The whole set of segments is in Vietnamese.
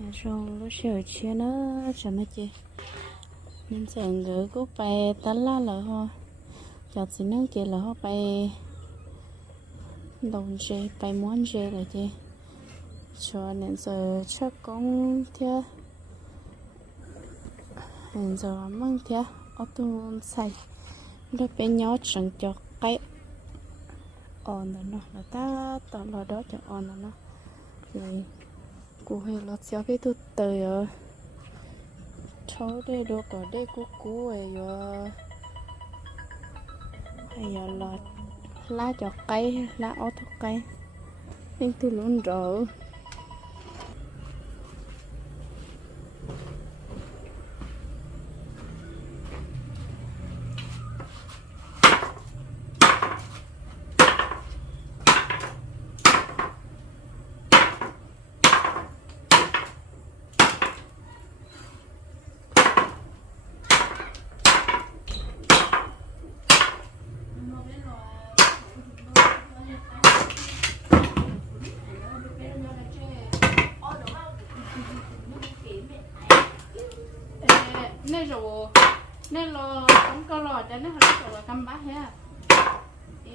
nhà xong lúc sửa chia nó, cho nó chị nên sợ ngỡ cũng bay tán la lỡ ho cho chỉ nâng chị là ho bay đồng dê bay món dê là chị cho nên giờ chắc cũng thế nên giờ mang thế ở tô say nó bé nhỏ chẳng cho cái on nó, là ta tao lo đó cho on nó. Rồi cô hay lo xéo cái tu tới, ở cháu đây đồ có đây cô cú ấy rồi. Hay giờ là lá cho cây lá ớt tô cây. Nên tôi luôn rồi 그럼 걸로 되는 하루 걸로 간바 해 야. 예.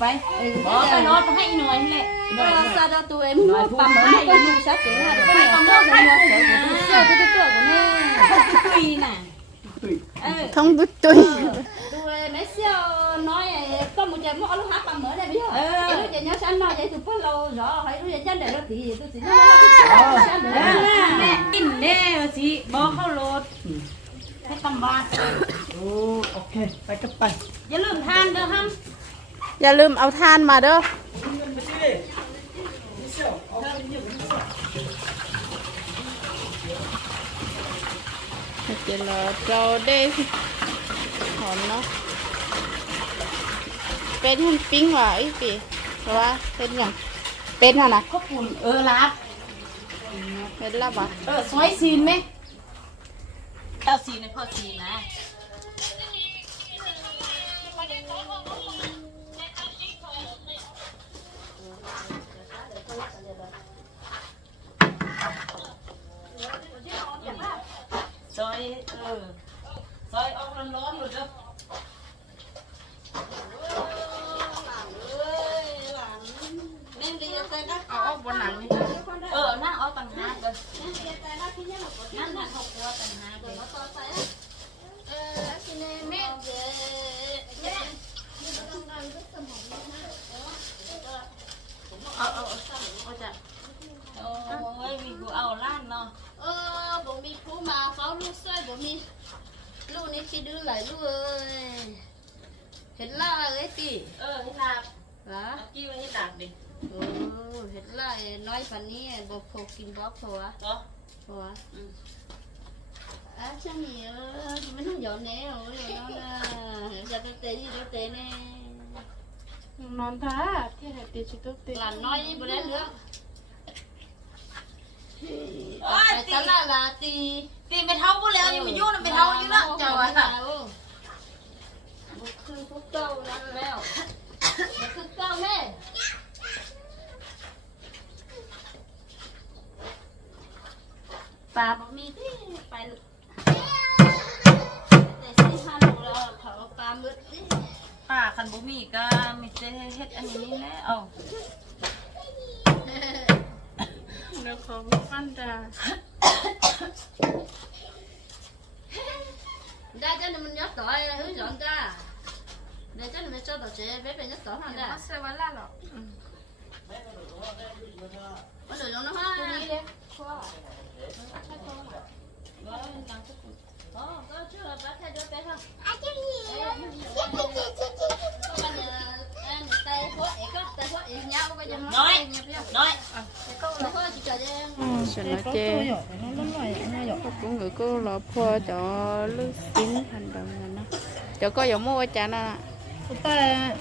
nhìn cái đó to Ô tô rồi nha, xí xong mới nhẹ cái gì Cái đi khởi đó còn còn nó đơn nó đi của chị bé ô hỏi là bóc vào đó ra sao phải bỏ cái nó hay nói lệ sao đó tụi em nói mua bầm hay là nu sát cái này cái này nó cái nó cái nó sơ cái cái của nó tùy nè Không biết tôi tụi em mấy siêu nói có một giờ mua lúc hát bằng mở đây bây giờ cái lúc giờ nhớ sáng nói vậy tụi có lâu rõ hay lúc giờ chân để nó thì tôi chỉ nói cái chân để nè in nè mà chị bỏเข้ารถให้ตำบาด โอ้โ อเคไปก็ไปอย่าลืมทานเด้อฮัมอย่าลืมเอาทานมาเด้อไปสินี่เสี่ยวเอาไปเยอะนี่เสี่ยวเดี๋ยวเราจะได้หอมเนาะเป็นหุ่นปิ้งว่ะไอ้ปีแต่ว่าเป็นอย่างเป็นอะนะก็ปุ่นเออรับเป็นลับอะเออสวยซีนไหมเจ้าซีนในพ่อซีนนะ อยเออซอยออกร้อนๆหมดเด้อ nên đi ra tay các เอาออกบนหนังนี่เออนั่งเอาต่างหากเลยนั่งนั่งเขากลัวต่างหากเลย คิดดูหลายด้วย เห็ดล่าเลยสิเออนี่ครับวะกี้วันนี้ตากดิโอ้เห็ดล่าน้อยปันนี้บอกโคกินบล็อกหัวเหรอหัวอะช่างเหนียวม่นต้องหย่อนแน่โอ้ยน้องอะจะต้องเตะนี่ต้องเตะแน่นอนท่าที่ไหนติดชิดต้องเตะหลานน้อยนี่บ่ได้เลือก ตีตาลาลาตีตีไม่เท่ากูแล้วยังมายุ่งนะไม่เท่าอยู่ละเจ้าอะบุคือพวกเจ้านั่นแล้วบุคือเจ้าแม่ปลาบอกมีที่ไปแต่ที่ห้าโลแล้วเขาเอาปลามืดสิป้าคันบ่มีก็มีแต่เฮ็ดอันนี้นี่แหละเอา Được không? Ăn ra ra cho nên mình nhớ tội hướng dẫn ra. Để cho nên mình cho tội chế bé bé nhớ tội hẳn ra. Nó sẽ quá la lọ. Ừ. Nó đổi giống nó hoa Tôi đi đi Khoa Nó Có chưa là bác thay đôi bé không? À chứ gì? Chứ chứ chứ chứ chứ nói nói. Ừ, sẽ là chê. Có người cô lọ phô cho lư xin hành động là nó cho có giống mua chả nó ta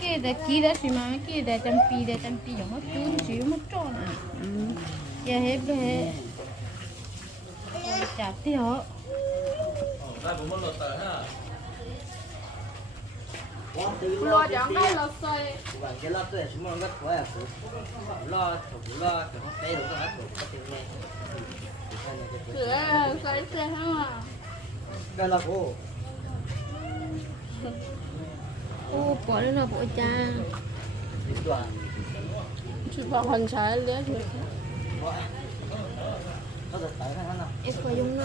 cái đó kia đó thì mà kia đó chăm pi đó chăm pi giống mất chút chỉ mất chỗ nè. Giờ hết bé chả tiêu Hãy subscribe cho không bỏ lỡ những video lo chẳng đây là xoay. Bạn cái lo tuổi chúng mình rất quá à phụ lo thủ lo thì không tay được có hết được có tiền nghe cửa xoay xe à cái lo cô ô bỏ đây là bộ cha. Đi chỉ vào hành trái lấy được. Có được tới hay không em có dùng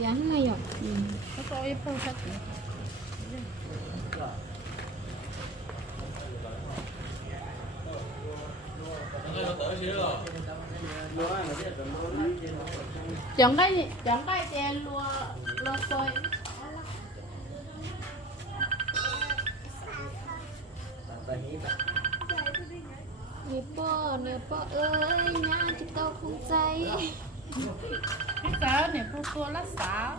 cái sáng này rồi. Có có cái chẳng chẳng lùa xoay bạn nghĩ bạn Nè bò, nè bò ơi, nha, chị tao không say cái cá này phụ tua lá xá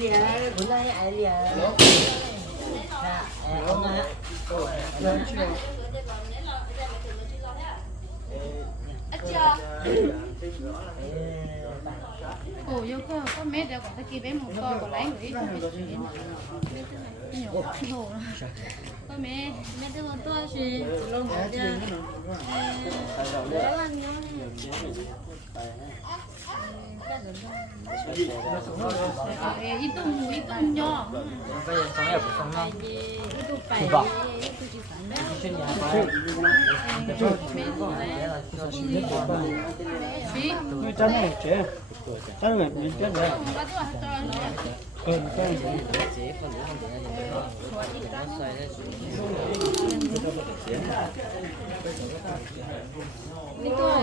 kia ai lìa bữa nay ai lìa dạ ông á Ồ, vô cơ, có mẹ đã gọi ta kia bé một co, có lấy người Có mẹ, mẹ đưa một tua gì Luôn rồi chưa Đó là nhớ Ờ, ít tung, ít tung nhỏ bây giờ sống đẹp sống ngon Ít tung phải, Thì bỏ. ít tung chỉ phải mẹ chuyên nhà phải Mẹ rồi Thế là cho chị biết của con Chị, Người chân này chế chân này mình chết rồi không có tua cho anh ừ chân này chế phần nữa không thể là gì nó xoay ra Đi tua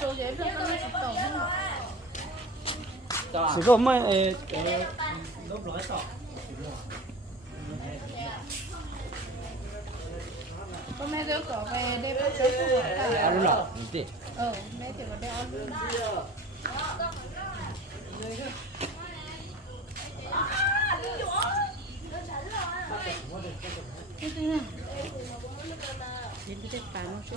cho con nó chỉ có mấy mẹ đưa cỏ về phụ ừ mẹ ăn luôn. Cái thứ này đến cái chứ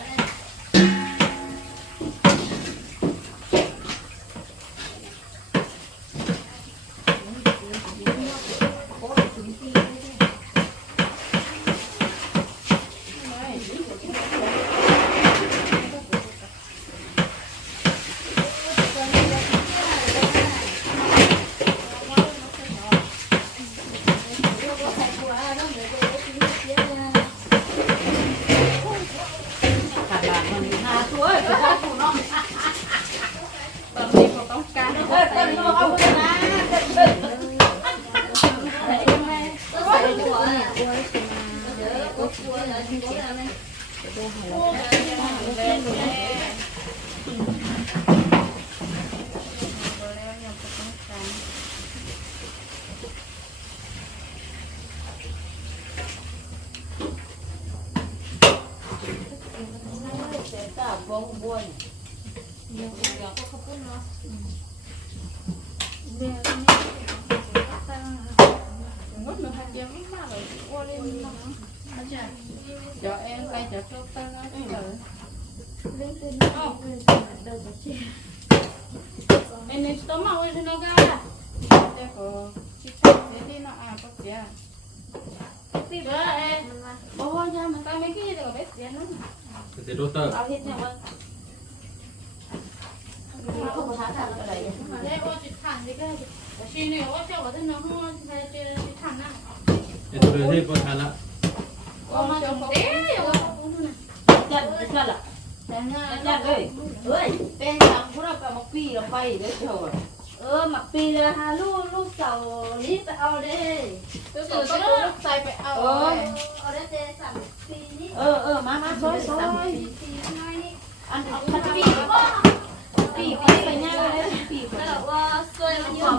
xoay đó lúc chín phần trăm là nó. Là làm bao chỗ có tờ tay nữa cho em tay cho cho tay nó rồi em nên tóm mau lên nó ga để có cái thế đi nó à có gì à đó em bố nha mình tay mấy cái gì có biết gì nó? Thì đốt tơ Ao hết nha vâng. Không có thả thả cái đấy. để ô chỉ thẳng thì cái chỉ này ô cho vào thân nó không phải chỉ thẳng á thì tôi thấy có thằng lạ ô mà chồng té rồi không thôi Chân, chân là. nè Chân ơi. Ơi, bên trong cũng là cả một pi là quay đấy rồi. Ơ, mặc pi là hà lu lu sầu lý phải ao đây. tôi có có lúc tay phải ao Ờ. ở đây để sẵn pi ní Ờ, ờ, má má xôi xôi. pi ngay Ăn ăn pi. Pi pi phải nhau đấy, pi phải.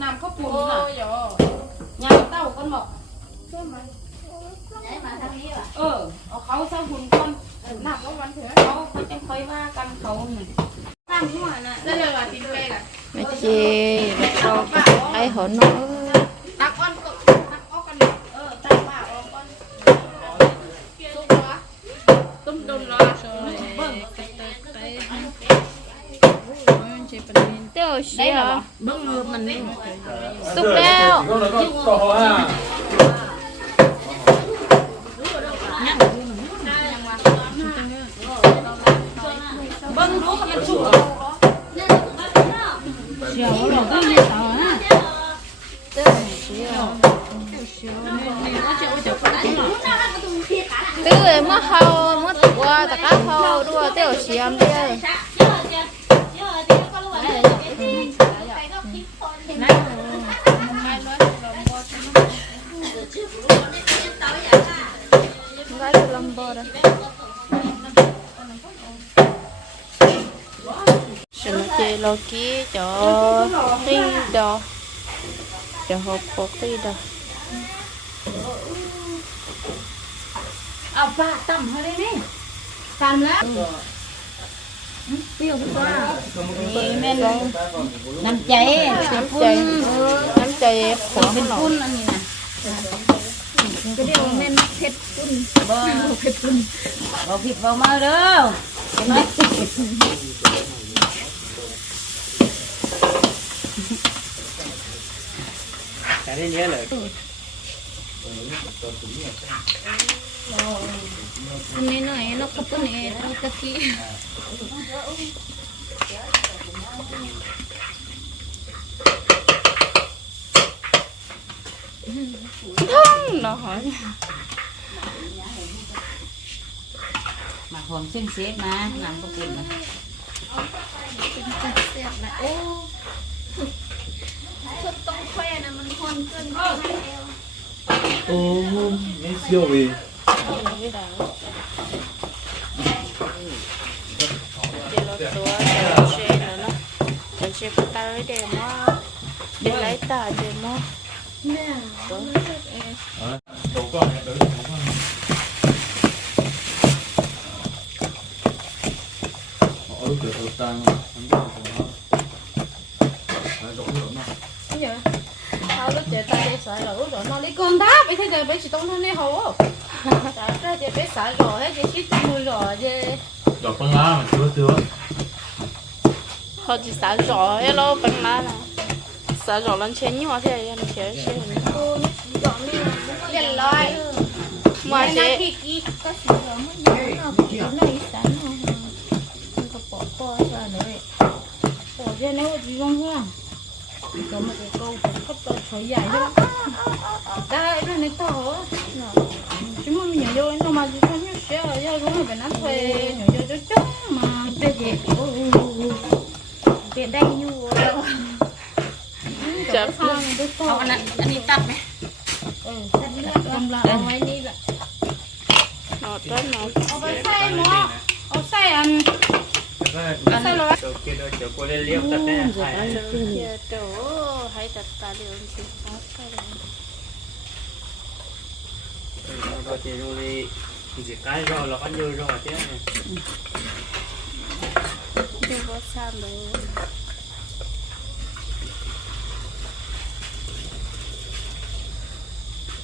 trong lót nào sao rồi nên mình không nó nè lúc tuần nó bỏ nó trong lót đồ Chính thế nào? lúc Nhiều bên nào? à lúc tuần nó bỏ nó đau đồ lúc tuần nó bỏ nó đau đau xíu rồi nó bỏ trong đồ Ơ, bữa đấy lời. đấy xin thế là lỡ Ôi, cho nó này, có bỏ khăn cái à này con bỏ. Nằm có bùn hả? ôi dồi Nhà tao con bỏ. Đấy mà thằng ấy à? Ờ, ở khâu sao bùn con. nằm có vấn thế Khâu có trong khơi va căn khâu này. Thằng ngoài nè. đây là là tìm về là mẹ chị cho cái tay hở nó đặt tiêu xí à Bưng ngược mình. Đi. xúc đeo. Bưng đũa con chủ. tiêu rồi mất hầu mất qua tất cả hầu đua tiêu xí em đi gái lâm bờ đây Xin chị lo kia cho khi đó cho hộp bột đi đâu à ba tầm hơi đây nè tầm lắm tiêu cái quá thì men nằm cháy nắm chay nắm chay khoảng เก็เดี๋ยวแม่นเพชรปุ้นบ่เพชรปุ้นบ่ผิดบ่มาเด้อเห็นไหมแต่เนี้ยเลยอันนี้หน่อยนกกระปุนเองนกกะพี้ Thân nổi Mà hồn xin xếp mà Làm không kịp mà Xinh này Ô Thật tông khoe là mình hồn cơn Ô Mấy siêu gì Hãy subscribe cho kênh Ghiền Mì Gõ Để không bỏ lỡ những video hấp dẫn đủ con này đủ con ôi cửa đầu tăng không biết được không phải đủ rồi mà cái gì tao lúc chạy tay đi sợi lũ rồi nó đi con đáp bây giờ bây giờ tông thân đi hồ tao ra chạy bé sợi rồi hết chạy xít mùi rồi chứ rồi con lá mà chưa chưa họ chỉ sợ rồi hello con lá này xả rõ lên trên nhỏ thế anh chế xe lại mà chế nó này sẵn rồi không có bỏ qua ra nữa. Bỏ ra nếu chỉ không ha có một cái câu cấp tao thấy dài đây nó này to chúng mình nhỏ vô nó mà chỉ không biết sẽ ở đây cũng phải nắm thuê nhỏ vô cho chút mà. Đây gì? Về đây จับเอาอันนั้นอันนี้ตัดไหมเออตัดเลือกกำลังเอาไว้นี่แบบหนอต้นหนอเอาไปใส่หม้อเอาใส่อันใส่ร้อนเดี๋ยวกูเลี้ยงตัดแน่ใส่เดี๋ยวโตให้ตัดตาเดี๋ยวสิเอาใส่เลยเราจะดูดีสิใกล้เราเราก็ยืนรอเจ้าเนี่ยดูว่าซ้ำเลย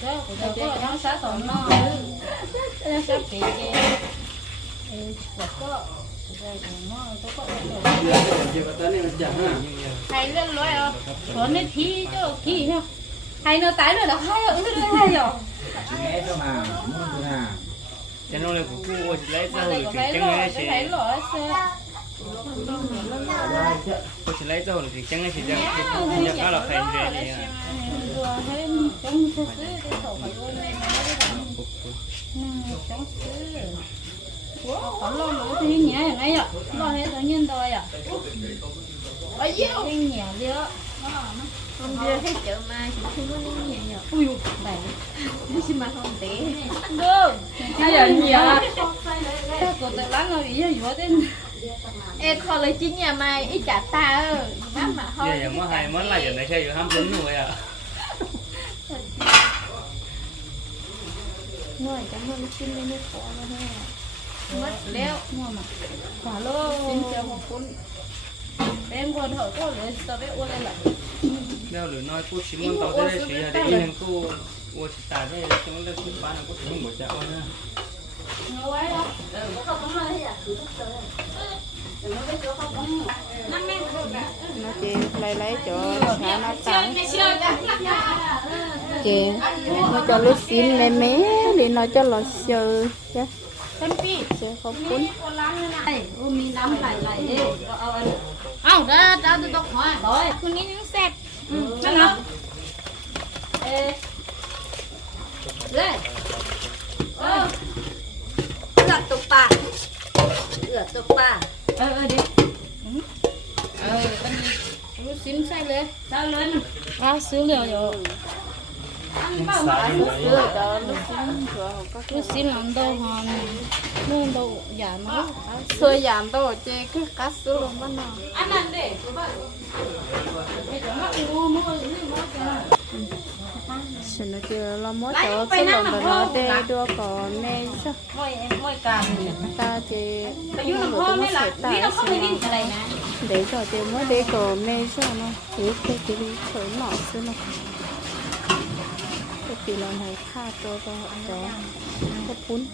cái của tôi có nó sát tổn nó nó sát bị hay lên lối à còn nên thi cho thi ha hay nó tái rồi là hay rồi nó đưa hay rồi Nghe cho mà Muốn thế nào cho nó là của cô chỉ lấy mà rồi có thì rồi ngay cái rồi xe cô lấy cho hồn thì chẳng ngay thì chẳng nhá thì nhập nó là phải về này có lo thì nhẹ này này ạ lo hết tự nhiên rồi ạ ở dưới cái đi không đưa hết chợ mai chỉ không có nên nhẹ nhở ui bảy nhưng mà không té được bây giờ nhiều cái của tự lắng rồi ý giờ vậy tên em kho lấy chín nhà mai ít trả ta ơ má mà giờ thôi giờ mới hai món là giờ này chơi ham tính rồi à người cảm ơn xin lên nước của nó thôi mất leo mua mà quả lô xin chào một cuốn em còn hỏi có lấy tao biết uống lên lại แเจ๊ไรไรจอขาหน้าตังเจ๊มาจอลูกซินเลยแม่เลยน้อยจะหลอเชอจ้ะเป็นปีเชอขอบคุณมีน้ำไหลไหลเอ้เอาอันเอาเด้อเจ้าจะต้องหอยบอยคุณนี้ยังเสร็จอืมนั่นเนาะเอ๊ะเลยเออ านะ ngồi ấy đó không có hơi à cứ tức tới đừng có biết chỗ không có năm men rồi cả nó chị lấy lấy chỗ xả nó tặng mẹ chơi cả chị nó cho lúc xin mẹ mé đi nó cho lò sờ chứ con pi sờ không cuốn con lắm nữa này này ôm mi nắm lại lại điเอาอัน không ra ra tôi tóc hỏi rồi con nghĩ những sẹp ừ chắc nào ê đây ơ ướt tục pa ướt tục pa ờ ờ đi ờ con đi xin sai lên sao lên xíu liều rồi sờ cho lúc xin rồi có cứ xin làm đâu hòn mua đâu giả nó sơ giảm đâu chị cứ cắt sữa luôn bắt nào ăn ăn đi. Bây giờ nó mua mua cái gì mua cái Chị nó chưa lo mốt cho sữa lòng và nó đê đua có mẹ sao môi em môi càng ta chị Tại vì nó hôm nay là vì nó không phải đi cái này nè để cho chị mới để có mẹ sao nó thế thế thì đi chơi nọ xưa nó cái kỳ lần này kha cho cho cho có bún